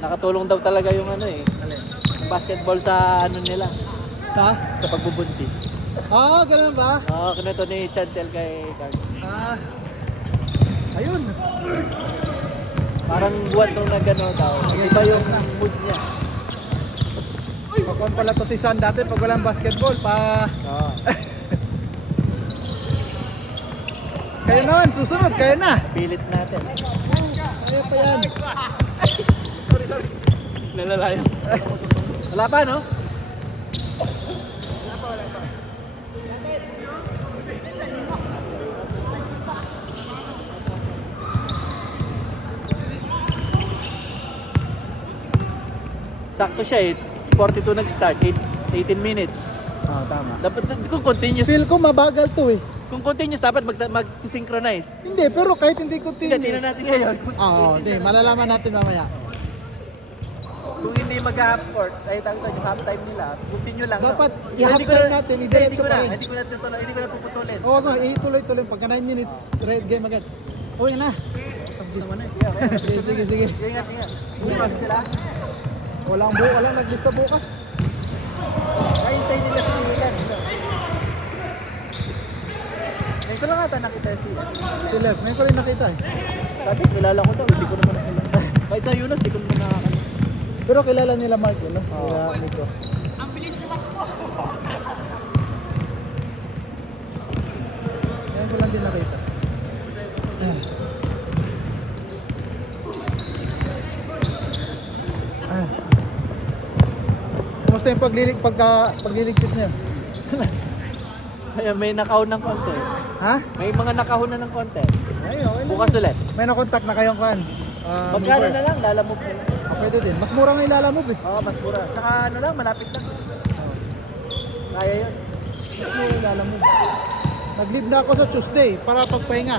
Nakatulong daw talaga yung ano eh. Basketball sa ano nila. Sa? Sa pagbubuntis. Ah, ganun ba? Oo, kinito ni Chantel kay Carl. Ah. Ayun. Parang buwan nung nagano daw. Iba yung mood niya. Pakon pala to si San dati pag walang basketball pa. Oo. Kayo naman, susunod, kayo na. Pilit natin. Kaya pa yan. Nalalayo. Wala pa, no? Sakto siya eh. 42 nag-start. 18 minutes. Ah, tama. Dapat kung continuous. Feel ko mabagal to eh. Kung continuous dapat mag-synchronize. Hindi, pero kahit hindi Hindi, continuous. tingnan natin ngayon. Oo, hindi. Malalaman natin mamaya. Kung hindi mag-half court, ay tawag yung half time nila, continue lang. Dapat no? i-half Hindi ko time na- natin, hindi, i-diretso ko pa na, rin. hindi ko na puputulin. Oo nga, ituloy-tuloy. Pagka 9 minutes, red game agad. Uy na. Sama na eh. Sige, sige. Ingat. Bukas nila. Walang naglista bukas. Kahintay nila sa Milan. Ngayon ko lang ata nakita sila. Si Lev, ngayon ko rin nakita eh. Sabi, kilala ko daw, hindi ko naman nakilala. Kahit sa Yunus, hindi ko naman nakakilala. Pero kilala nila Mark yun, no? Kaya nito. Ngayon ko lang din nakita. Ah. Kumusta yung pagliligpit niya? Kaya may nakahon ng konti. Ha? May mga nakahon na ng konti. Ay, okay lang. Bukas ulit. May nakontak na kayong kan. Magkano na lang, lalamove na lang. Pwede din. Mas mura nga ilalamove eh. Oo, mas mura. Saka ano lang, malapit lang. Kaya yun. Mas mura ilalamove. Nag-leave na ako sa Tuesday para pagpahinga.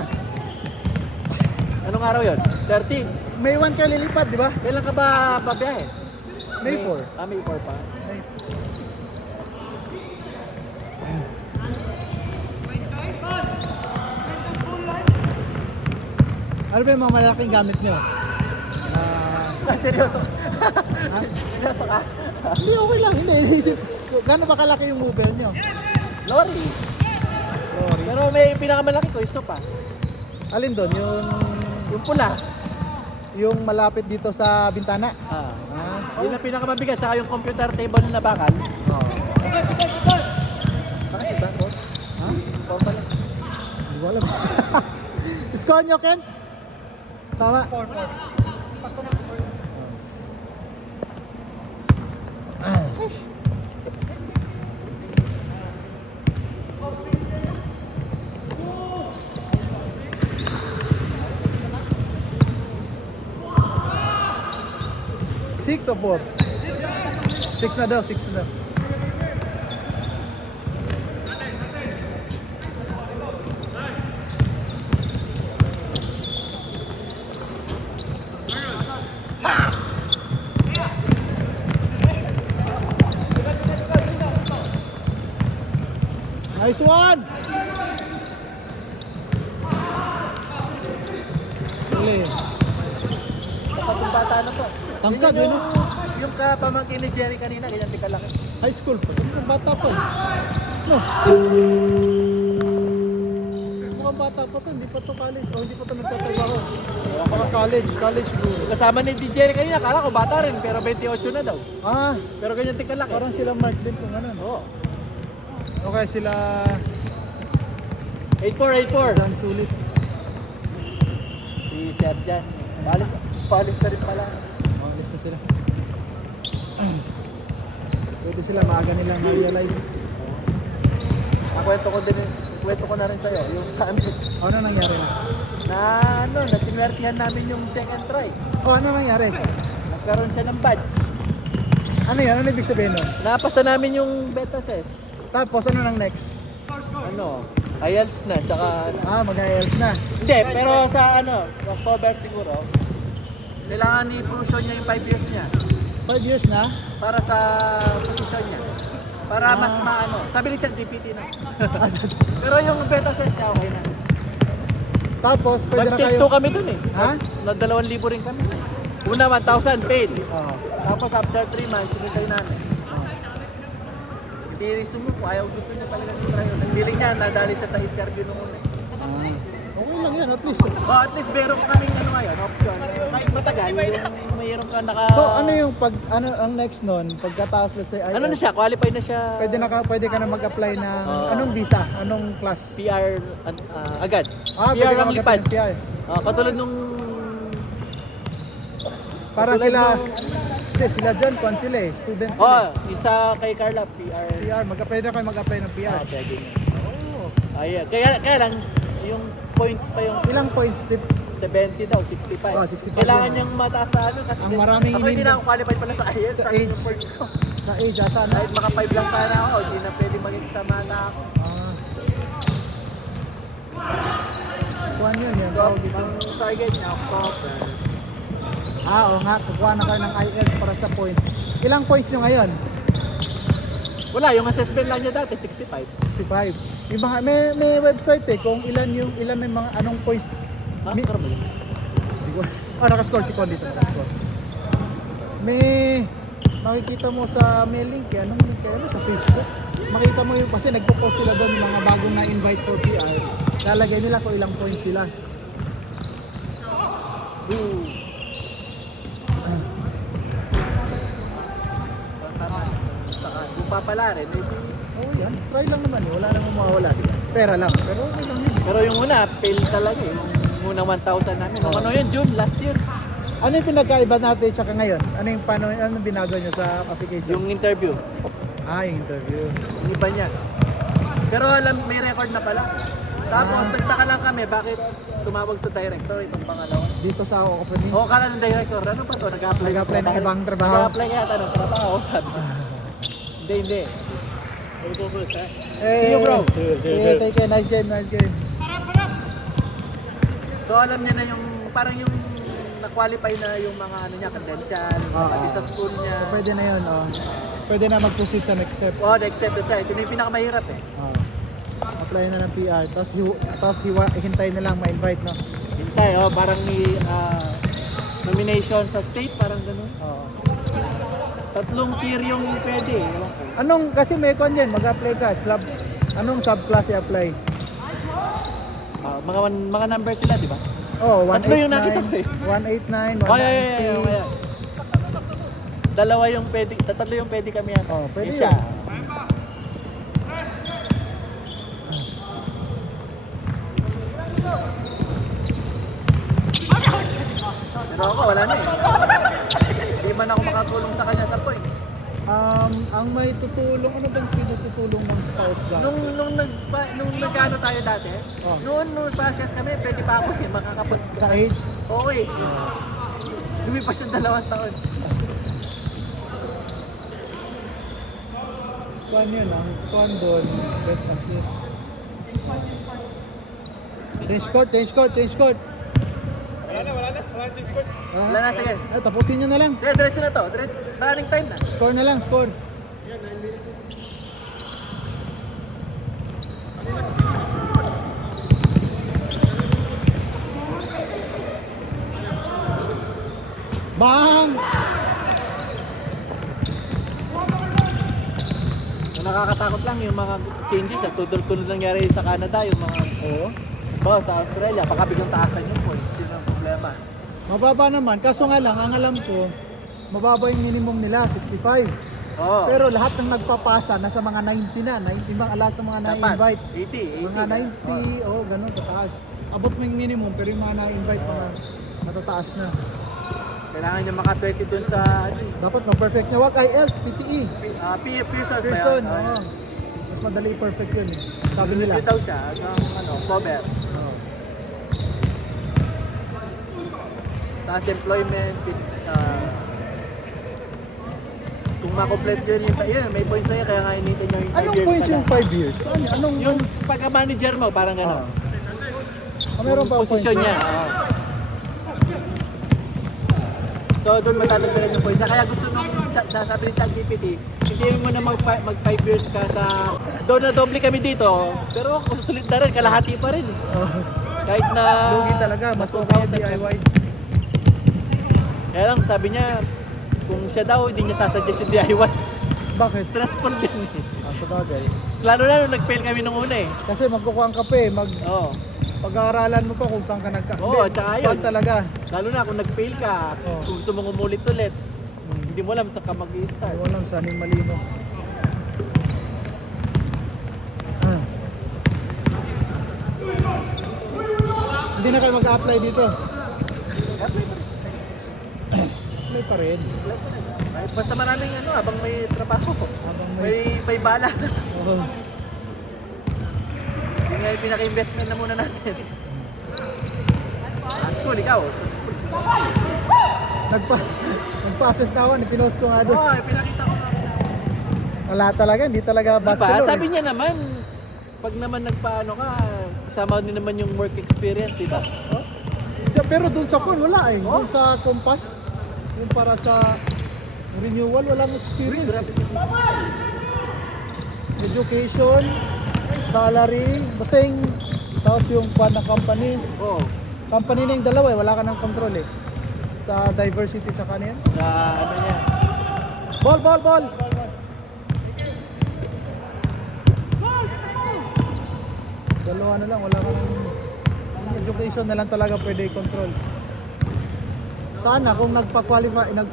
Anong araw yun? 30. May 1 ka lilipad, di ba? Kailan ka ba babiyahe? May 4. May 4 pa. Ano ba yung mga malaking gamit nyo? Seryoso? Ha? Seryoso ka? Hindi, okay lang. Hindi, iniisip ko. Gano'n ba kalaki yung mover nyo? Lori. Lorry. Pero may pinakamalaki ko, isa pa. Alin doon? Yung pula. Yung malapit dito sa bintana? Ah. Ah, Yun ang pinakamabigat. Saka yung computer table na bakal. oh. Baka si Bango. Ha? Bomba lang. Hindi ko alam. Score nyo, Ken? Tama? 4-4. 6 o 4? 6 na daw, 6 na daw. Nice one! Galing. Kapag yung bata na to. Tangkad, Yun yun, yung kapamangkin ni Jerry kanina, ganyan di kalaki. High school pa. Mukhang bata pa. No. Mukhang bata pa to. Hindi pa to college. O hindi pa to nagtatrabaho. Baka college bro. Kasama ni DJ Jerry kanina, kala ko bata rin, pero 28 na daw. Ah, Pero ganyan di kalaki. parang sila Mark din kung ano. No? Oo. Okay, sila 8-4. John Sulit. Si Sir Jan. Palis na rin pala. Alis na sila. Pwede sila, maaga nilang na-realize. Kwento ko na rin sa'yo, yung sa amin. Ano nangyari na? Nasinwertihan namin yung second try. Ano nangyari? Nagkaroon siya ng badge. Ano yan? Ano ibig sabihin nun? Napasa namin yung beta test. Tapos, ano nang next? IELTS na, tsaka Mag-IELTS na. hindi, pero sa October siguro, kailangan i-pursue niya yung 5 years niya 5 years na? para sa posisyon niya. Para mas sabi ni ChatGPT na. Pero yung beta test niya okay na. Tapos, pwede na Nag-take kayo... 2 kami dun eh. Ha? Na 2,000 rin kami. Una 1,000 paid. Oo. Tapos after 3 months, sinintay namin. Hindi rin sumuko, ayaw gusto niya talaga i-try yun. Hindi rin niya, nadali siya sa interview noon eh. Okay lang yan, at least. Oh, at least meron kaming ano ngayon, option. Kahit matagal, yung mayroon ka naka... So ano yung ang next nun, pagkatapos let's say Ano na siya, qualify na siya. pwede ka na mag-apply ng anong visa, anong class? PR agad. Pwede PR ka ang mag-apply lipad. ng PR. Katulad nung... Parang Katulad hindi, sila dyan, kung sila eh, students sila. isa kay Carla, PR. PR, pwede kayo mag-apply ng PR. Pwede na. Oh. Ayan. Kaya lang, yung points pa yung Ilang points? 70 daw, 65. 65 Kailangan yun. niyang mataas sa ano kasi Ang maraming ako hindi hindi- na ako qualified pala sa IELTS. Sa Sa age. points ko. Sa age ata, no? Kahit maka 5 lang sana ako, hindi na pwede maging sama na ako. Kuhan yun, yan. So, ang target niya, October. Oo nga, kukuha na kayo ng IELTS para sa points. Ilang points nyo ngayon? Wala, yung assessment lang niya dati, 65. 65. Yung mga, may website eh, kung ilan may mga anong points. Master mo yun. Hindi ko, nakascore si Con dito. Nakascore. May, makikita mo sa may link eh, anong link eh, sa Facebook. Makita mo yung, kasi nagpo-post sila doon yung mga bagong na-invite for PR. Lalagay nila kung ilang points sila. Kung papala rin, maybe. Oh yan, try lang naman eh, wala namang mawawala. Diba? Pera lang, pero okay lang yun. Pero yung una, fail talaga eh. Yung unang 1,000 namin. Nung ano yun, June, last year. Ano yung pinagkaiba natin tsaka ngayon? Ano binago nyo sa application? Yung interview. Yung interview. Yung iba niya. Pero alam, may record na pala. Tapos nagtaka lang kami, bakit tumawag sa director itong pangalawa. Dito sa ako company. O kala ng director, ano pa to? Nag-apply Ng ibang trabaho. Nag-apply kaya ito ng trabaho, sabi. Hindi. Hey, See you, bro. Yeah, take care. Nice game. So alam niya na yung, parang yung na-qualify na yung mga ano niya, credential, pati sa school niya. So, pwede na yun, oh. Pwede na mag-proceed sa next step. Next step na siya. Ito na yung pinakamahirap eh. Apply na ng PR, tapos hintay na lang ma-invite, no? Hintay, parang nomination sa state, parang ganun. Oo. 3 tier yung pwede eh. Ewan ko. Anong, kasi may kon dyan, mag-apply ka, anong subclass i-apply? Mga number sila, di ba? Oh, 189, Tatlo yung nakita ko eh. 189, 190. Yeah. Dalawa yung pwede, tatlo yung pwede kami yan. Pwede Yung yun. siya. Pero ako, wala na eh. Hindi man ako makatulong sa kanya sa points. Ang may tutulong, ano bang pinututulong ng spouse dyan? Nung nagkano tayo dati, noon process kami, pwede pa ako eh, makakapag... Sa age? Oo eh. Lumipas yung 2 taon. Kuan yun, ang kuan doon, bet assist. Change court. Wala na, sige. Tapusin nyo na lang. Sige, diretso na to. Maraming time na. Score na lang, score. Bang! Ang nakakatakot lang yung mga changes at tulad nangyari sa Canada, yung mga sa Australia, baka biglang taasan yung points. Yun ang problema. Mababa naman, kaso nga lang, ang alam ko, mababa yung minimum nila, 65. Oo. Pero lahat ng nagpapasa, nasa mga 90 na. 90 bang lahat ng mga na-invite? 80. Mga 90, ganun, kataas. Abot mo yung minimum, pero yung mga na-invite, mga matataas na. Kailangan niya maka-20 dun sa Dapat ma-perfect niya. Wag IELTS, PTE. Pearsons. Person, mas madali perfect yun. Sabi nila. Hindi daw siya, cover. Tapos employment, kung ma-complete yun, may points na yun, kaya nga initin niya yung 5 Anong years points pala. yung 5 years? Anong Yung pagka-manager mo, parang gano'n. meron pa Posisyon points? niya. So doon matatagdagan yung points niya. Kaya gusto nung sabi ni ChatGPT, hindi mo na mag 5 years ka sa... Doon na doble kami dito, pero kung sulit na rin, kalahati pa rin. Kahit na... Lugi talaga, mas okay ang DIY. Kaya lang, sabi niya, kung siya daw, hindi niya sasuggest yung DIY. Bakit? Stressful din eh. Sa bagay. Lalo na nung nag-fail kami nung una eh. Kasi magkukuha ka pa eh, Oo. pag-aaralan mo pa kung saan ka Oo, tsaka yun. talaga. Lalo na kung nag-fail ka, Oo. kung gusto mong umulit ulit, hindi mo alam saan ka mag-i-start. Wala lang saan yung mali mo. Ah. Hindi na kayo mag-apply dito. Apply pa rin. Basta maraming ano, habang may trabaho. Habang may... May bala. Oo. Yun nga yung pinaka-investment na muna natin. School, ikaw. Sa school. Nagpa-assess na ako, pinost ko nga doon. Oo, pinakita ko nga. Wala talaga, hindi talaga Diba? bachelor. Sabi niya naman, pag naman nagpaano ka, kasama din naman yung work experience, di ba? Pero doon sa con, wala eh. Oh? Doon sa Compass, yung para sa renewal, walang experience. Education, salary, basta yung tapos yung kwan ng company. Oo. Company na yung dalawa eh, wala ka ng control eh. Sa diversity sa kanyan. Sa ano niya. Ball! Dalawa na lang, wala ka ng education na lang talaga pwede i-control. Sana kung nagpa-qualify, hindi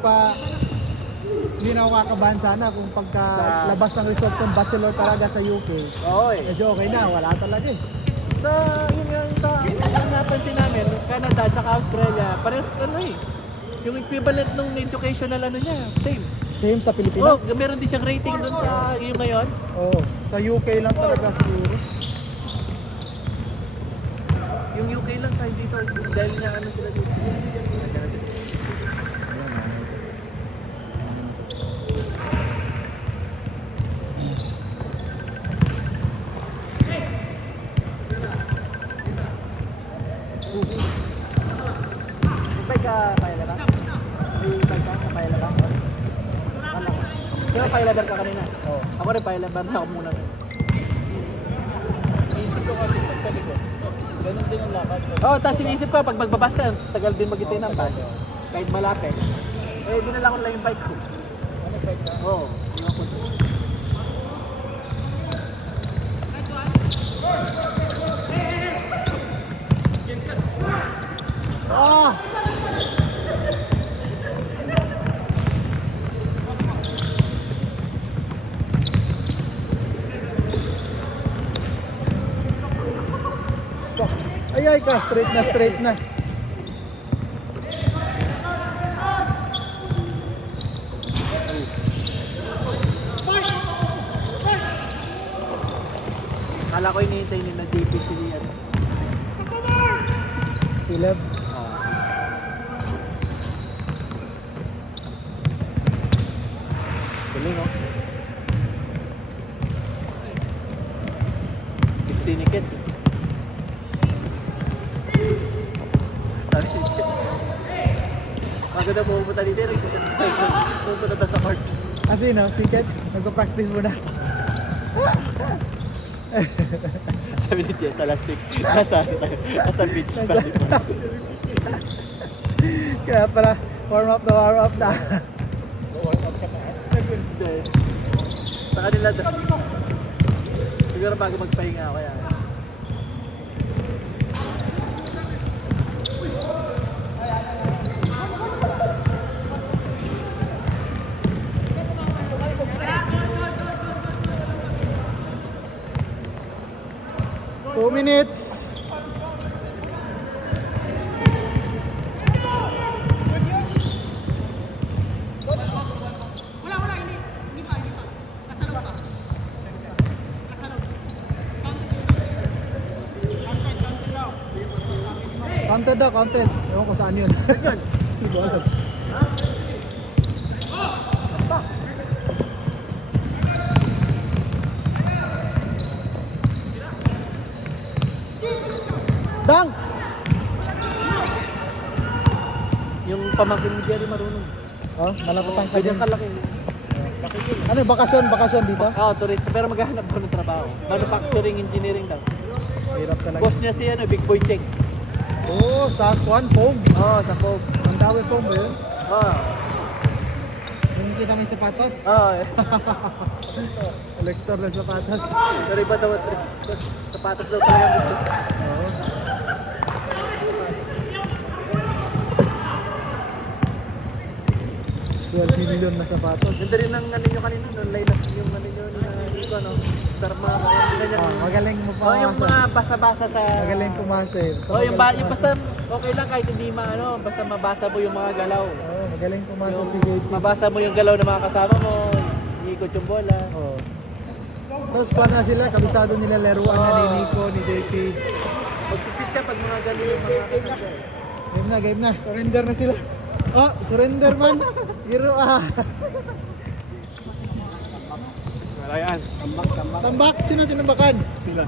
na ako kakabahan sana kung pagkalabas ng result ng bachelor talaga sa UK. Oo eh. Medyo okay na, wala talaga eh. Sa, yung napansin namin, Canada at Australia, parehas ano eh. Yung equivalent ng educational ano niya, same. Same sa Oh, Pilipinas? meron din siyang rating doon sa yung ngayon. Oo. Sa UK lang talaga siguro. Yung UK lang sa dito, dahil nga ano sila dito. Bike ka, Paila ba? May bike ka, Paila ba? Wala ko. Pero Paila ka kanina? Oo. Ako rin Paila na ako muna. Isip ko kasi pag sa likod, ganun din ang lakad. Oo, tapos iniisip ko, pag magbabas ka, tagal din mag-itay ng bus. Kahit malapit. Eh, dinala ko lang yung bike ko. Ano bike ka? Oo, yung ako. Ah! Ay ka, straight na. Kala ko hinihintay ni na JP si Lian. Silab. Galing oh. Sinikit. Agad na pumunta dito, nagsishot sa pupunta na sa court. Kasi no, sikat, nagpa-practice muna. Sabi ni Jess, sa last week, nasa beach pa. Kaya pala, warm up na. Warm up sa taas? Hindi. Sa kanila doon. Siguro bago magpahinga ako kaya. Two minutes. Counted daw, counted. Ewan ko saan yun. Hindi ko alam. Dang! Yung pamangkin ni Jerry marunong. Oh, malapatang ka Ganyan din. kalaki. Ano, bakasyon dito? Oo, turista. Pero maghahanap ko ng trabaho. Manufacturing engineering daw. Hirap talaga. Boss niya si Big Boy Cheng. Oh, sa Kwan, foam. Oo, sa Pope. Ang Howie phone ba yun? Oo. Yung kita mo yung sapatos? Oo. Collector ng sapatos. Pero iba daw, sapatos daw talaga gusto. Oo. $12 million na sapatos. Ganda rin ng ano nyo kanina, no? Line up yung ano nyo na dito, no? Sarma, ganyan. Magaling mo Oh, yung pumasa. mga basa-basa sa... Magaling pumasa eh. Oh, yung basta okay lang kahit hindi maano, basta mabasa mo yung mga galaw. Oo, magaling pumasa Yung si JP. mabasa mo yung galaw ng mga kasama mo, iikot yung bola. Oo. Tapos kuha na sila, kabisado nila laruan na ni Nico, ni JP. Magpipit ka pag mga galaw yung mga kasama. Game na. Surrender na sila. Oh, surrender man. Hero ah. Wala yan. Tambak, sino tinambakan? Sila.